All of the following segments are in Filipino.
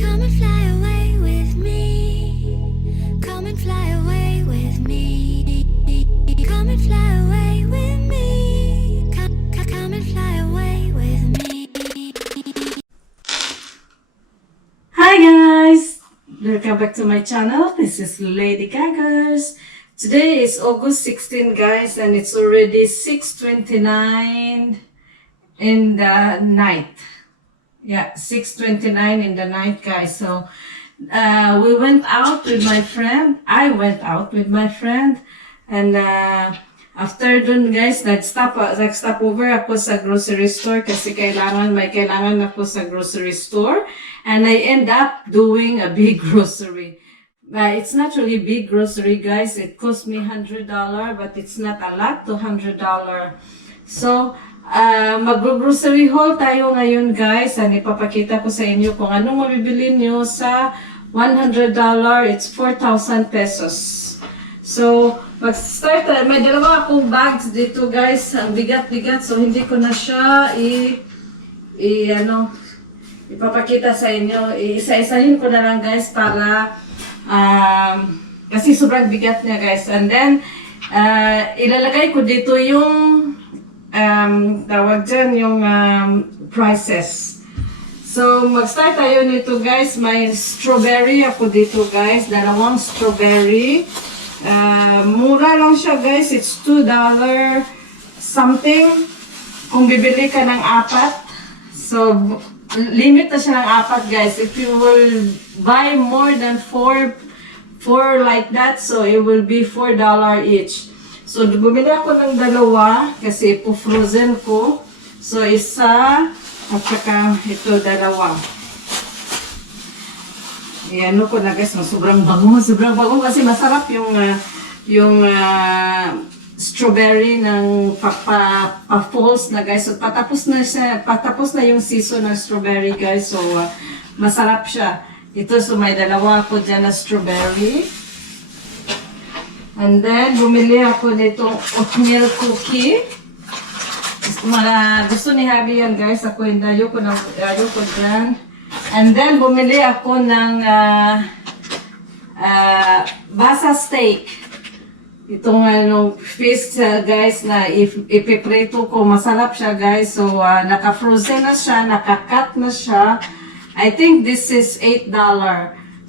Come and fly away with me. Come and fly away with me. Come and fly away with me. Come and fly away with me. Hi guys! Welcome back to my channel. This is LadyGagiers. Today is August 16 guys, and it's already 6:29 in the night. Yeah, 6:29 in the night guys. So we went out with my friend. I went out with my friend, and after dun guys, nag-stop over ako sa grocery store kasi may kailangan ako sa grocery store, and I end up doing a big grocery. It's not really big grocery guys. It cost me $100, but it's not a lot, $200. So mag-grocery haul tayo ngayon guys, and ipapakita ko sa inyo kung anong mabibili nyo sa $100. It's 4,000 pesos. So mag-start tayo. May dalawa akong bags dito guys. Ang bigat-bigat, so hindi ko na siya ipapakita sa inyo. Isa-isahin ko na lang guys para kasi sobrang bigat niya guys. And then ilalagay ko dito yung tawag dyan yung prices. So mag-start tayo nito guys. May strawberry ako dito guys, dalawang strawberry. Mura lang siya guys, it's $2 something kung bibili ka ng apat. So limit na siya ng apat guys. If you will buy more than four like that, so it will be $4 each. So bumili ako ng dalawa kasi po-frozen ko. So isa at saka ito dalawa. Ano ko na guys, sobrang bango kasi masarap yung strawberry ng pa-falls na guys. So patapos na yung season ng strawberry guys. So masarap siya. Ito, so may dalawa ako dyan na strawberry. And then bumili ako nitong oatmeal cookie. Gusto ni Habi yan guys. Ako hindi, ayoko dyan. And then bumili ako ng basa steak. Itong fish guys na ipiprito ko, masarap siya guys. So naka-frozen na siya, naka-cut na siya. I think this is $8.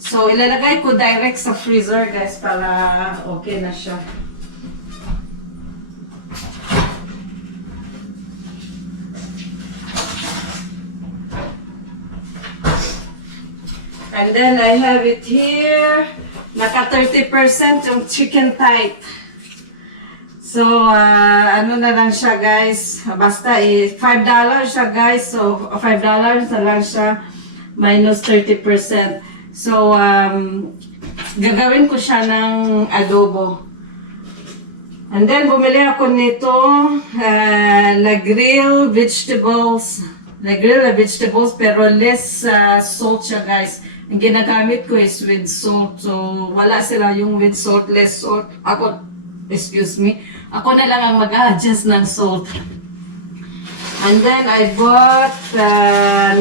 So ilalagay ko direct sa freezer guys para okay na siya. And then I have it here. Naka 30% yung chicken tight. So, ano na lang siya guys. Basta $5 siya guys. So, $5 na lang siya. Minus 30%. So, gagawin ko siya ng adobo. And then, bumili ako nito. La-grill vegetables. La-grill vegetables pero less salt siya guys. Ang ginagamit ko is with salt. So, wala sila yung with salt, less salt. Ako na lang ang mag-adjust ng salt. And then, I bought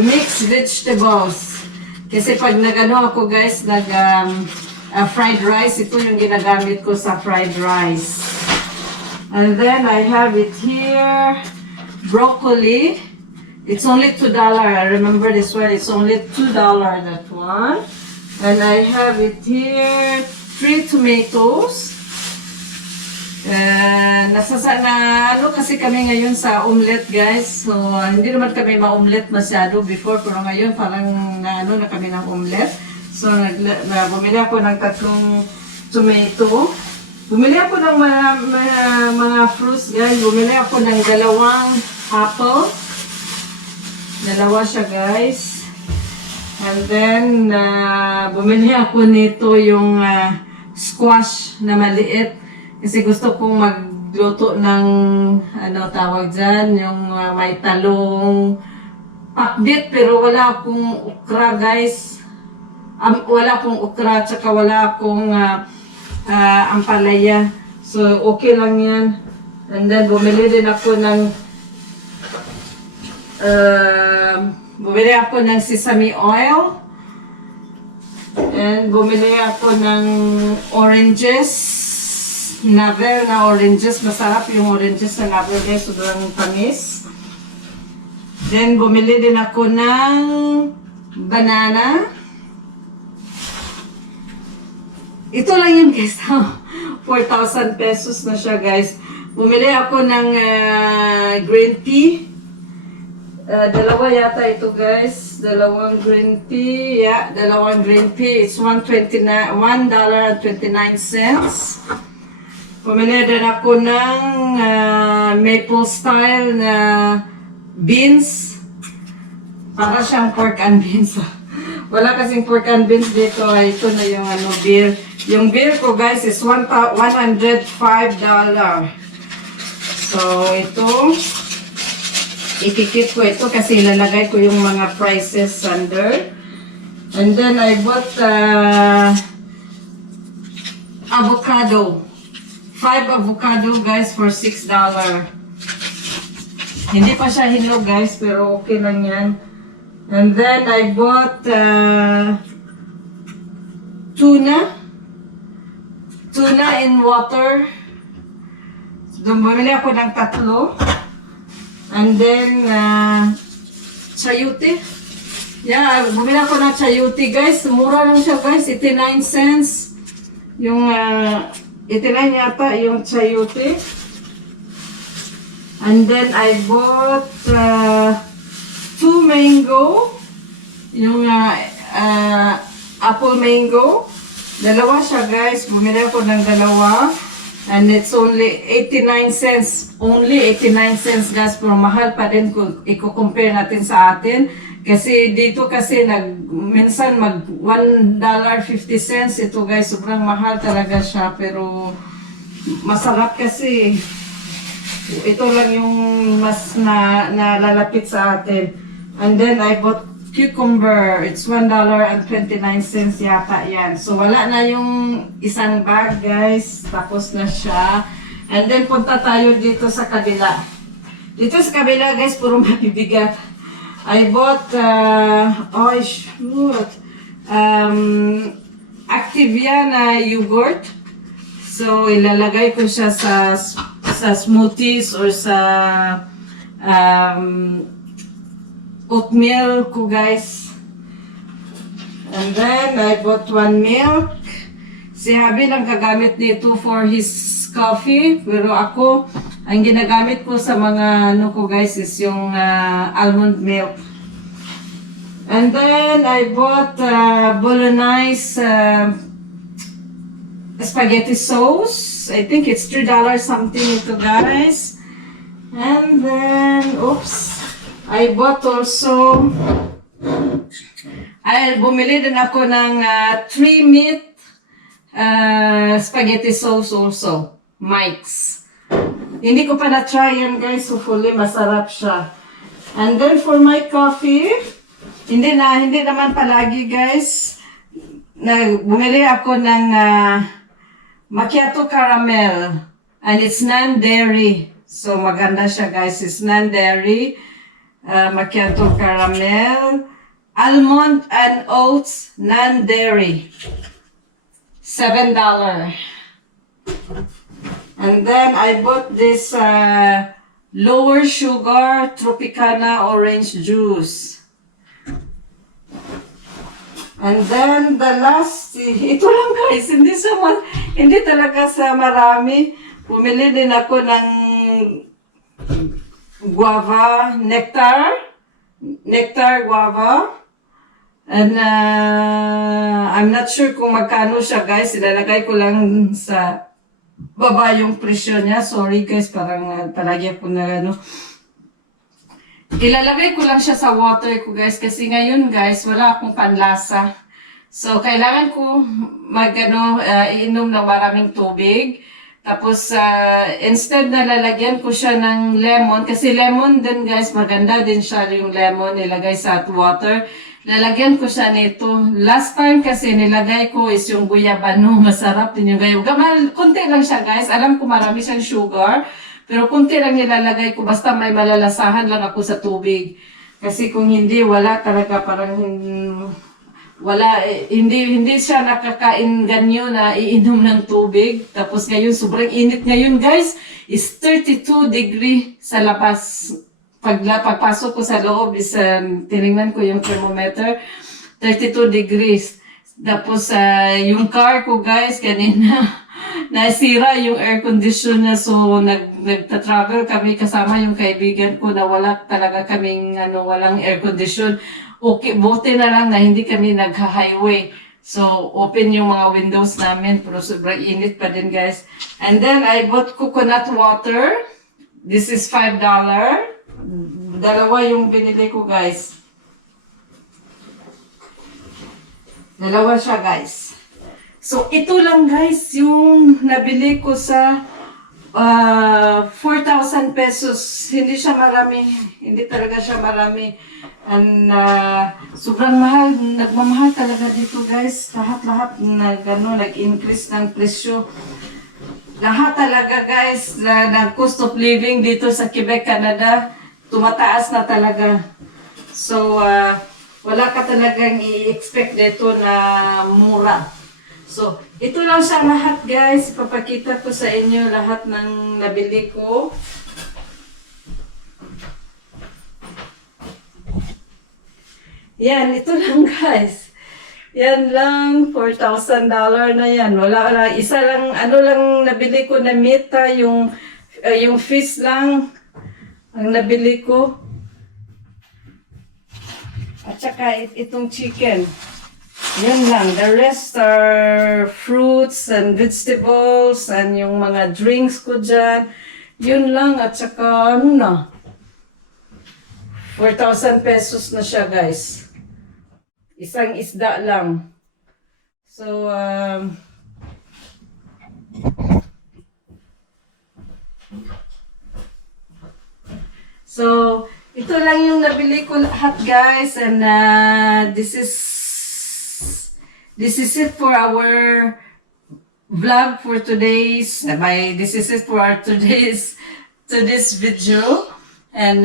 mixed vegetables. Kasi pag nagano ako guys, fried rice, ito yung ginagamit ko sa fried rice. And then, I have it here, broccoli. It's only $2. I remember this one. It's only $2, that one. And I have it here, 3 tomatoes. Kasi kami ngayon sa omelette, guys. So, hindi naman kami ma-omelette masyado before. Pero ngayon, parang na kami ng omelette. So, bumili ako ng 3 tomato. Bumili ako ng mga fruits, guys. Bumili ako ng 2 apple. Dalawa siya guys. And then bumili ako nito yung squash na maliit kasi gusto kong magluto ng tawag dyan, yung may talong pakbit, pero wala akong okra guys. Wala akong okra tsaka wala akong ampalaya, so okay lang yan. And then bumili din ako ng bumili ako ng sesame oil. And bumili ako ng oranges. Navel na oranges. Masarap yung oranges na navel guys. Sobrang tamis. Then bumili din ako ng banana. Ito lang yun guys. 4,000 pesos na siya guys. Bumili ako ng green tea. Dalawa yata ito guys. Dalawang green tea. Yeah, dalawang green tea. It's $1.29. Bumili din ako ng maple style na beans. Para siyang pork and beans. Wala kasing pork and beans dito. Ito na yung beer. Yung beer ko guys is $105. So ito, ikikip ko ito kasi ilalagay ko yung mga prices under. And then I bought avocado. 5 avocado guys for $6. Hindi pa siya hinog guys pero okay lang yan. And then I bought tuna in water. Bumili ako ng 3. And then chayote. Yeah, bumili ako ng chayote guys. Mura lang siya guys, 89 cents. Yung 89 yata yung chayote. And then I bought 2 mango. Yung apple mango. Dalawa siya guys. Bumili ako ng dalawa. And it's only 89 cents. Only 89 cents guys. Pero mahal pa din kung i-compare natin sa atin. Kasi dito kasi minsan mag $1.50 ito guys. Sobrang mahal talaga siya. Pero masarap kasi. Ito lang yung mas nalalapit sa atin. And then I bought cucumber. It's $1.29 yata yan. So wala na yung isang bag guys. Tapos na siya. And then punta tayo dito sa kabila. Dito sa kabila guys, puro mabibigat. I bought Activia na yogurt. So ilalagay ko siya sa smoothies or sa oatmeal ko guys. And then I bought 1 milk. Si Habi lang gagamit nito for his coffee. Pero ako, ang ginagamit ko sa mga ko guys is yung almond milk. And then I bought bolognese spaghetti sauce. I think it's $3 something ito guys. And then, I bought also, bumili din ako ng 3 meat spaghetti sauce also. Mike's. Hindi ko pa na-try yan guys. Hopefully masarap siya. And then for my coffee, hindi naman palagi guys. Bumili ako ng macchiato caramel. And it's non-dairy. So maganda siya guys. It's non-dairy. Macchiato caramel, almond and oats, non-dairy, $7. And then I bought this lower sugar Tropicana orange juice. And then the last, ito lang guys, hindi talaga sa marami. Bumili din ako ng guava, nectar guava. And I'm not sure kung magkano siya guys. Ilalagay ko lang sa baba yung presyo niya. Sorry guys, parang talagyan ko na Ilalagay ko lang siya sa water ko guys. Kasi ngayon guys, wala akong panlasa. So kailangan ko iinom ng maraming tubig. Tapos, instead na lalagyan ko siya ng lemon, kasi lemon din guys, maganda din siya yung lemon, nilagay sa hot water. Lalagyan ko siya nito. Last time kasi nilagay ko is yung guyabano, masarap din yung guyabano. Kunti lang siya guys, alam ko marami siyang sugar, pero kunti lang nilalagay ko, basta may malalasahan lang ako sa tubig. Kasi kung hindi, wala talaga, parang wala, hindi siya nakakain ganyo na iinom ng tubig. Tapos ngayon, sobrang init ngayon guys, is 32 degree sa labas. Pagpasok ko sa loob, is, tinignan ko yung thermometer, 32 degrees. Tapos, yung car ko guys, kanina, nasira yung air conditioner. So, nagta-travel kami kasama yung kaibigan ko na wala talaga kaming, walang air condition. Okay, buti na lang na hindi kami nagha-highway. So, open yung mga windows namin, pero sobrang init pa din, guys. And then, I bought coconut water. This is $5. Dalawa yung binili ko, guys. Dalawa siya, guys. So, ito lang, guys, yung nabili ko sa 4,000 pesos. Hindi siya marami. Hindi talaga siya marami. And sobrang mahal. Nagmamahal talaga dito, guys. Lahat-lahat nag-increase ng presyo. Lahat talaga, guys, ng cost of living dito sa Quebec, Canada, tumataas na talaga. So, wala ka talagang i-expect dito na mura. So, ito lang siya lahat, guys. Papakita ko sa inyo lahat ng nabili ko. Yan, ito lang, guys. Yan lang, $4,000 na yan. Wala. Isa lang, lang nabili ko na mita, yung fish lang ang nabili ko. At saka itong chicken. Yan lang. The rest are fruits and vegetables and yung mga drinks ko dyan. Yun lang. At saka 4,000 pesos na siya, guys. Isang isda lang. So, ito lang yung nabili ko lahat, guys. And this is it for our vlog for today's today's video. And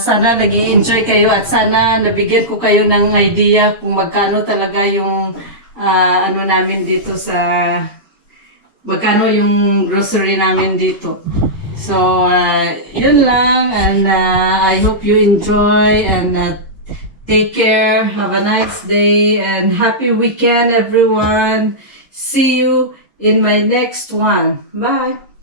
sana nag-i-enjoy kayo at sana nabigyan ko kayo ng idea kung magkano talaga yung namin dito magkano yung grocery namin dito. So, yun lang, and I hope you enjoy and take care. Have a nice day and happy weekend, everyone. See you in my next one. Bye.